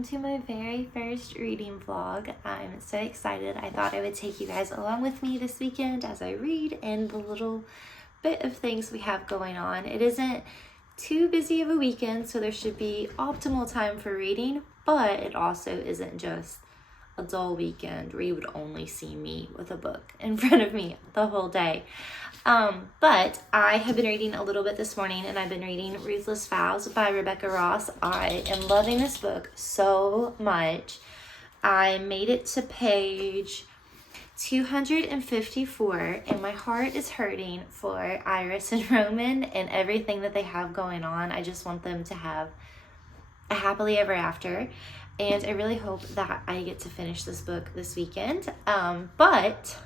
welcome to my very first reading vlog. I'm so excited. I thought I would take you guys along with me this weekend as I read and the little bit of things we have going on. It isn't too busy of a weekend, so there should be optimal time for reading, but it also isn't just a dull weekend where you would only see me with a book in front of me the whole day. But I have been reading a little bit this morning, and I've been reading Ruthless Vows by Rebecca Ross. I am loving this book so much. I made it to page 254, and my heart is hurting for Iris and Roman and everything that they have going on. I just want them to have a happily ever after, and I really hope that I get to finish this book this weekend. But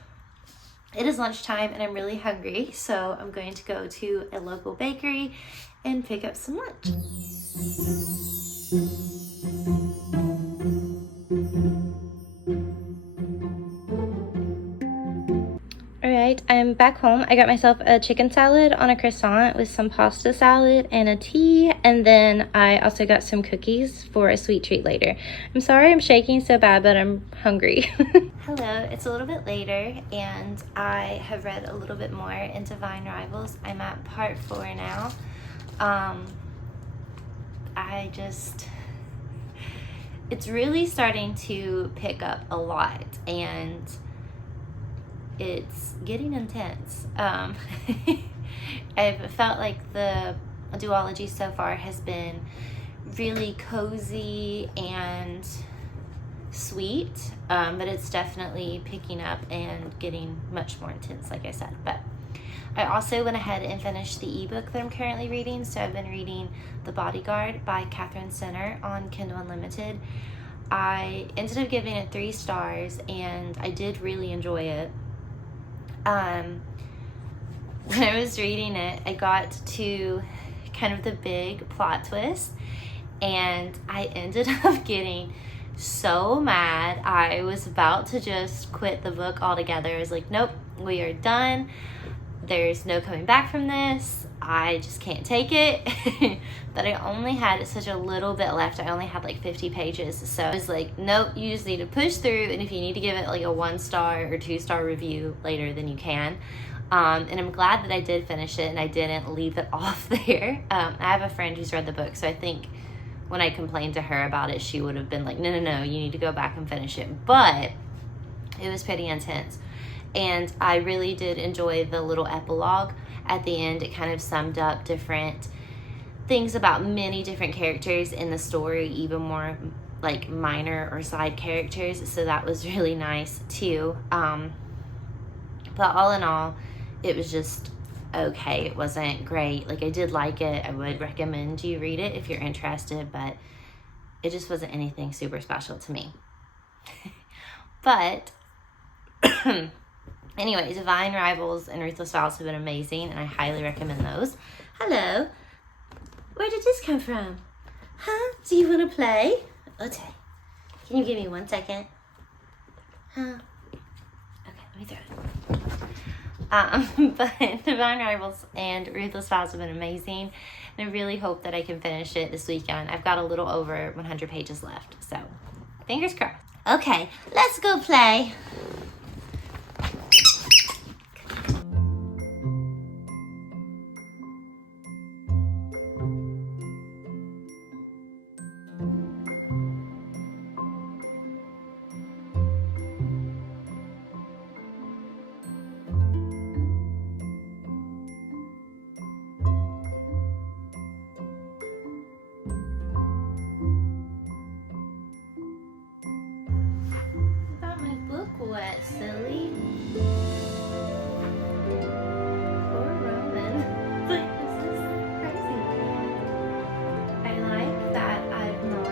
it is lunchtime and I'm really hungry, so I'm going to go to a local bakery and pick up some lunch. Alright, I'm back home. I got myself a chicken salad on a croissant with some pasta salad and a tea, and then I also got some cookies for a sweet treat later. I'm sorry I'm shaking so bad, but I'm hungry. Hello, it's a little bit later, and I have read a little bit more in Divine Rivals. I'm at part 4 now. It's really starting to pick up a lot, and it's getting intense. I've felt like the duology so far has been really cozy and sweet, but it's definitely picking up and getting much more intense, like I said. But I also went ahead and finished the ebook that I'm currently reading. So I've been reading The Bodyguard by Katherine on Kindle Unlimited. I ended up giving it 3 stars, and I did really enjoy it. When I was reading it, I got to kind of the big plot twist, and I ended up getting so mad. I was about to just quit the book altogether. I was like, nope, we are done. There's no coming back from this. I just can't take it. But I only had such a little bit left. I only had like 50 pages. So I was like, nope, you just need to push through. And if you need to give it like a 1-star or 2-star review later, then you can. And I'm glad that I did finish it and I didn't leave it off there. I have a friend who's read the book, so I think when I complained to her about it, she would have been like, no, you need to go back and finish it. But it was pretty intense. And I really did enjoy the little epilogue at the end. It kind of summed up different things about many different characters in the story, even more like minor or side characters. So that was really nice too. But all in all, it was just okay. It wasn't great. Like, I did like it. I would recommend you read it if you're interested, but it just wasn't anything super special to me. But anyway, Divine Rivals and Ruthless Vows have been amazing, and I highly recommend those. Hello. Where did this come from? Huh? Do you want to play? Okay. Can you give me 1 second? Huh? Okay, let me throw it. But Divine Rivals and Ruthless Vows have been amazing, and I really hope that I can finish it this weekend. I've got a little over 100 pages left, so fingers crossed. Okay, let's go play. Wet, silly. Poor Roman. Like, this is crazy. I like that I've not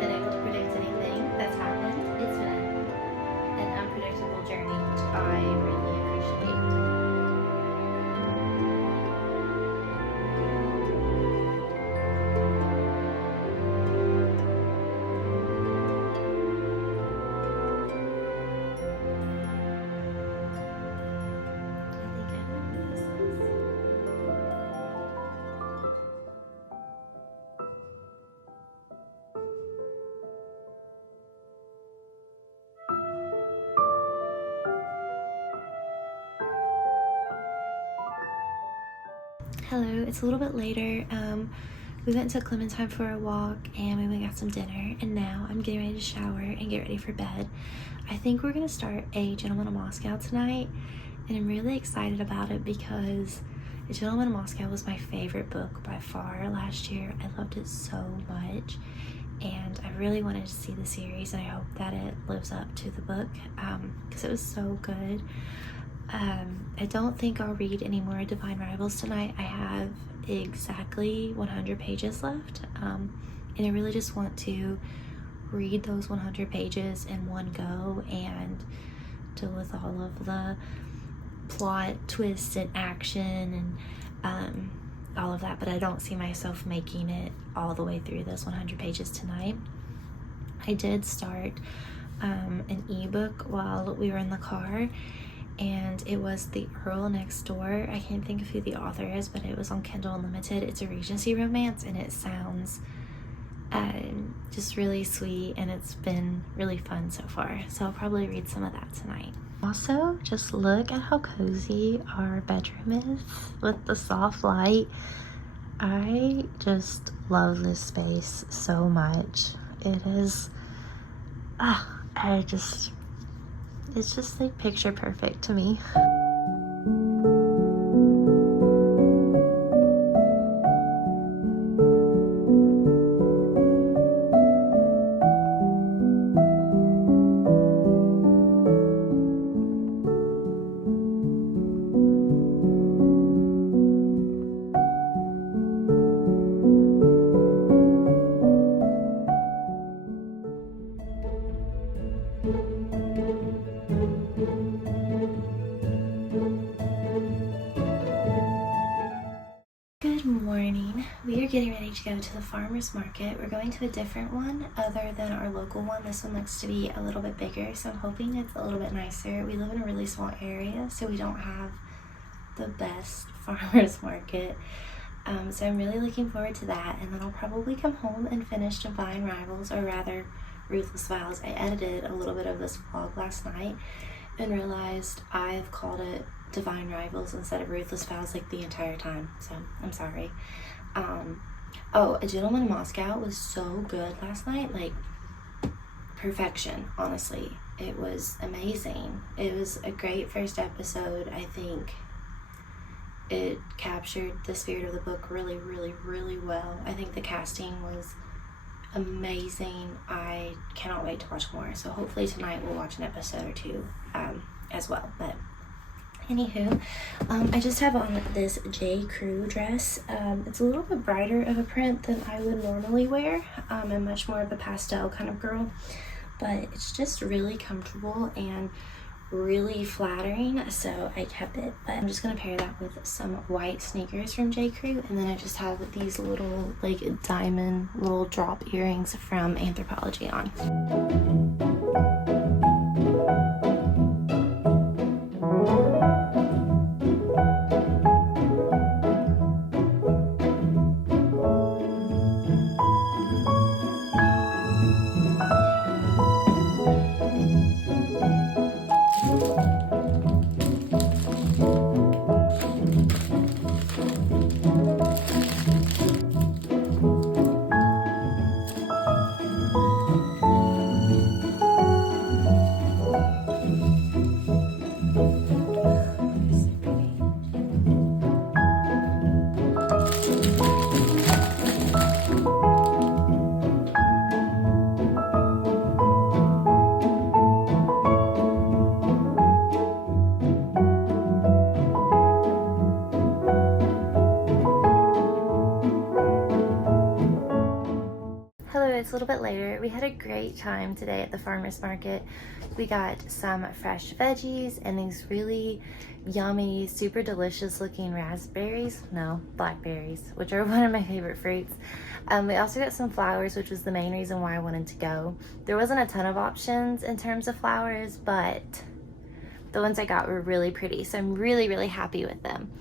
been able to predict anything that's happened. It's been an unpredictable journey, which I really appreciate. Hello, it's a little bit later. We went to Clementine for a walk and we went and got some dinner, and now I'm getting ready to shower and get ready for bed. I think we're gonna start A Gentleman of Moscow tonight, and I'm really excited about it because A Gentleman of Moscow was my favorite book by far last year. I loved it so much, and I really wanted to see the series, and I hope that it lives up to the book because it was so good. I don't think I'll read any more Divine Rivals tonight. I have exactly 100 pages left, and I really just want to read those 100 pages in one go and deal with all of the plot twists and action and all of that, but I don't see myself making it all the way through those 100 pages tonight. I did start an ebook while we were in the car, and it was the Earl Next Door. I can't think of who the author is, but it was on Kindle Unlimited. It's a Regency romance, and it sounds just really sweet, and it's been really fun so far. So I'll probably read some of that tonight. Also, just look at how cozy our bedroom is with the soft light. I just love this space so much. It is, it's just like picture perfect to me. Good morning. We are getting ready to go to the farmer's market. We're going to a different one other than our local one. This one looks to be a little bit bigger, so I'm hoping it's a little bit nicer. We live in a really small area, so we don't have the best farmer's market. So I'm really looking forward to that, and then I'll probably come home and finish Divine Rivals, or rather Ruthless Vows. I edited a little bit of this vlog last night and realized I have called it Divine Rivals instead of Ruthless Vows like the entire time, so I'm sorry. A Gentleman in Moscow was so good last night, like perfection, honestly. It was amazing. It was a great first episode. I think it captured the spirit of the book really, really, really well. I think the casting was amazing. I cannot wait to watch more, so hopefully tonight we'll watch an episode or two as well. But anywho, I just have on this J. Crew dress. It's a little bit brighter of a print than I would normally wear. I'm much more of a pastel kind of girl, but it's just really comfortable and really flattering, so I kept it. But I'm just gonna pair that with some white sneakers from J. Crew, and then I just have these little like diamond little drop earrings from Anthropology on. It's a little bit later. We had a great time today at the farmer's market. We got some fresh veggies and these really yummy, super delicious looking blackberries, which are one of my favorite fruits. We also got some flowers, which was the main reason why I wanted to go. There wasn't a ton of options in terms of flowers, but the ones I got were really pretty, so I'm really, really happy with them.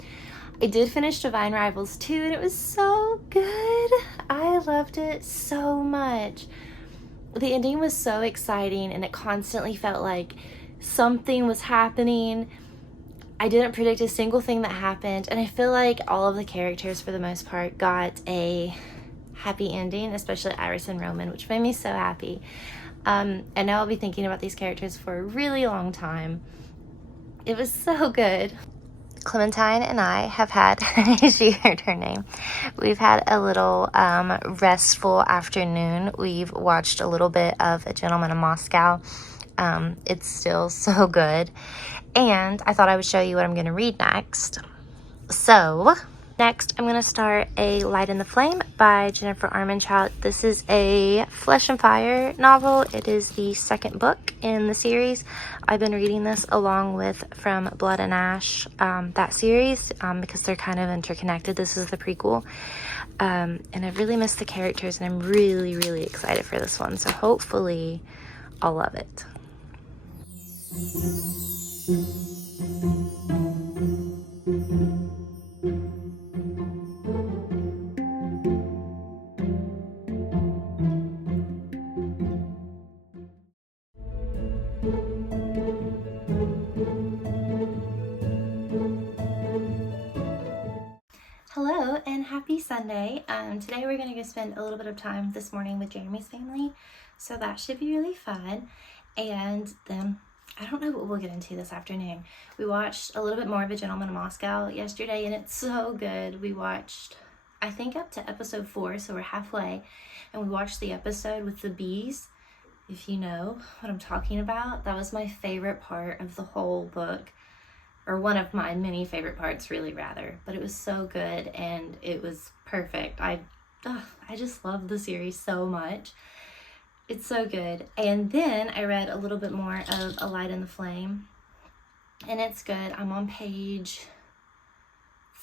I did finish Divine Rivals too, and it was so good. I loved it so much. The ending was so exciting, and it constantly felt like something was happening. I didn't predict a single thing that happened, and I feel like all of the characters, for the most part, got a happy ending, especially Iris and Roman, which made me so happy. And now I'll be thinking about these characters for a really long time. It was so good. Clementine and I have had, she heard her name, we've had a little restful afternoon. We've watched a little bit of A Gentleman in Moscow. It's still so good. And I thought I would show you what I'm going to read next. So, next I'm going to start A Light in the Flame by Jennifer Armentrout. This is a Flesh and Fire novel. It is the second book in the series. I've been reading this along with From Blood and Ash, that series, because they're kind of interconnected. This is the prequel. And I've really missed the characters, and I'm really, really excited for this one. So hopefully I'll love it. Hello and happy Sunday. Today we're going to go spend a little bit of time this morning with Jeremy's family, so that should be really fun. And then I don't know what we'll get into this afternoon. We watched a little bit more of A Gentleman in Moscow yesterday, and it's so good. We watched, I think, up to episode 4, so we're halfway, and we watched the episode with the bees. If you know what I'm talking about, that was my favorite part of the whole book. Or one of my many favorite parts, really, rather. But it was so good, and it was perfect. I just love the series so much. It's so good. And then I read a little bit more of A Light in the Flame, and it's good. I'm on page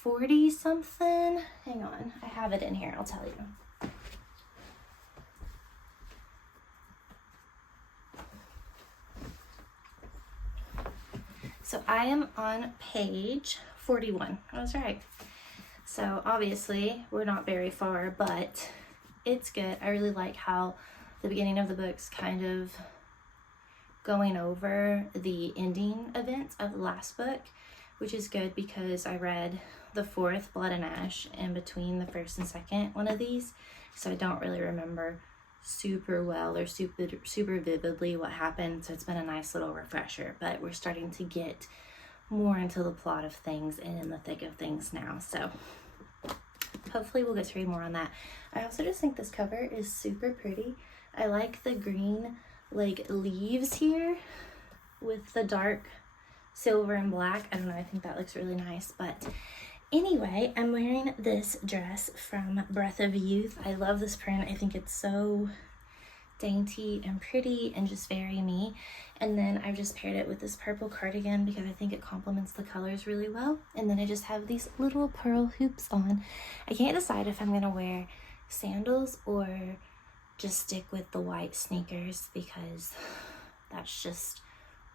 40-something. Hang on. I have it in here. I'll tell you. So I am on page 41. I was right. So obviously we're not very far, but it's good. I really like how the beginning of the book's kind of going over the ending events of the last book, which is good because I read the fourth, Blood and Ash, in between the first and second one of these, so I don't really remember super well or super vividly what happened, so it's been a nice little refresher. But we're starting to get more into the plot of things and in the thick of things now, so hopefully we'll get to read more on that. I also just think this cover is super pretty. I like the green like leaves here with the dark silver and black. I don't know, I think that looks really nice. But anyway, I'm wearing this dress from Breath of Youth. I love this print. I think it's so dainty and pretty and just very me. And then I've just paired it with this purple cardigan because I think it complements the colors really well. And then I just have these little pearl hoops on. I can't decide if I'm going to wear sandals or just stick with the white sneakers because that's just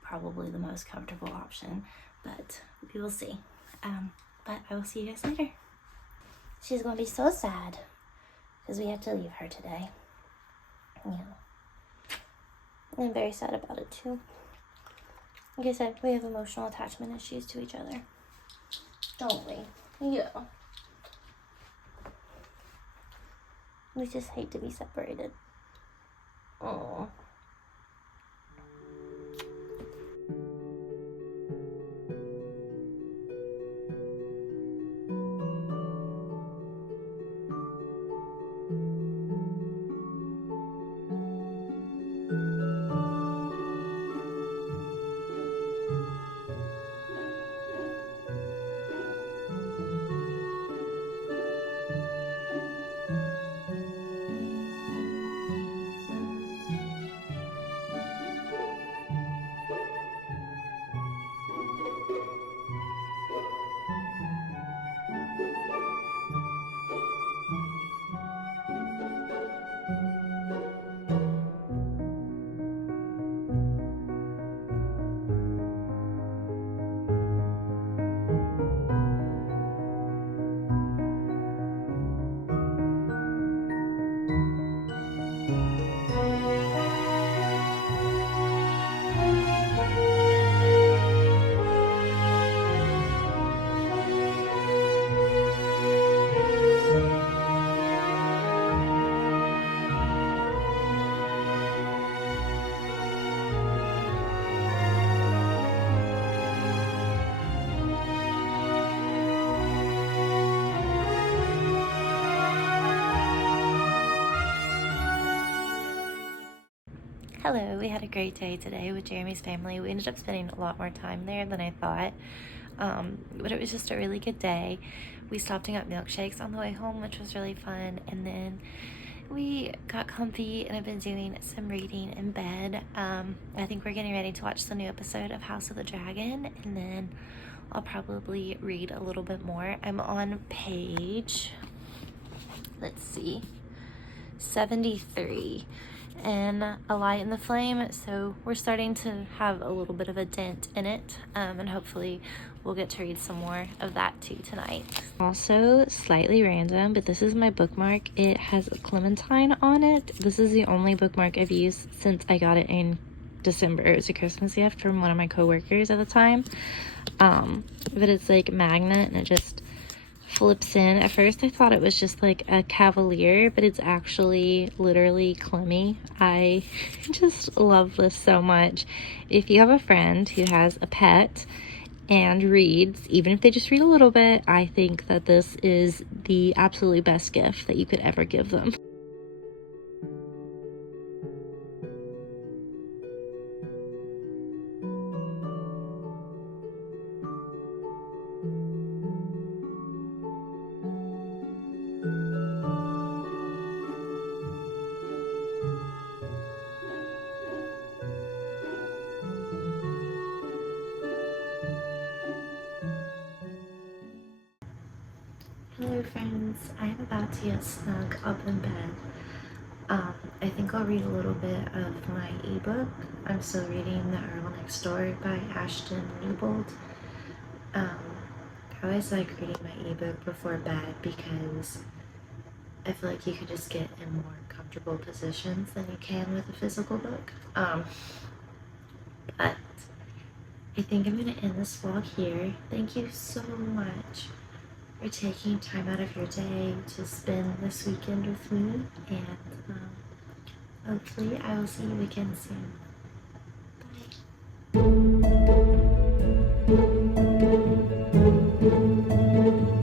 probably the most comfortable option. But we will see. But I will see you guys later. She's going to be so sad because we have to leave her today. Yeah. And I'm very sad about it too. Like I said, we have emotional attachment issues to each other. Don't we? Yeah. We just hate to be separated. Oh. Hello, we had a great day today with Jeremy's family. We ended up spending a lot more time there than I thought, but it was just a really good day. We stopped and got milkshakes on the way home, which was really fun, and then we got comfy and I've been doing some reading in bed. I think we're getting ready to watch the new episode of House of the Dragon, and then I'll probably read a little bit more. I'm on page, let's see, 73, and A Light in the Flame, so we're starting to have a little bit of a dent in it, and hopefully we'll get to read some more of that too tonight. Also, slightly random, but this is my bookmark. It has a clementine on it. This is the only bookmark I've used since I got it in December. It was a Christmas gift from one of my coworkers at the time, but it's like magnet and it just flips in. At first I thought it was just like a cavalier, but it's actually literally Clemmy. I just love this so much. If you have a friend who has a pet and reads, even if they just read a little bit, I think that this is the absolutely best gift that you could ever give them. Hello friends, I'm about to get snug up in bed. I think I'll read a little bit of my ebook. I'm still reading The Earl Next Door by Ashtyn Newbold. I always like reading my ebook before bed because I feel like you can just get in more comfortable positions than you can with a physical book. But I think I'm going to end this vlog here. Thank you so much for taking time out of your day to spend this weekend with me, and hopefully I will see you again soon.